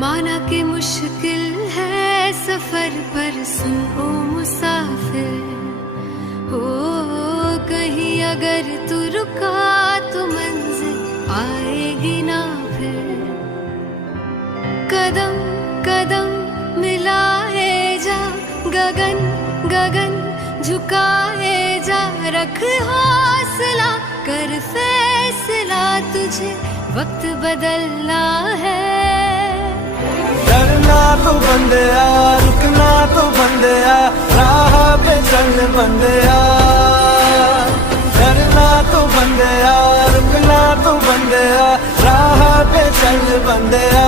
माना कि मुश्किल है सफर पर सुन ओ मुसाफिर, हो कहीं अगर तू रुका तो मंजिल आएगी ना फिर। कदम कदम मिलाए जा, गगन गगन झुकाए जा, रख हौसला कर फैसला, तुझे वक्त बदलना है। डरना तो बंदिया, रुकना तो बंदिया, राह पे चल बंदिया। डरना तो बंदिया, रुकना तो बंदिया, राह पे चल बंदिया।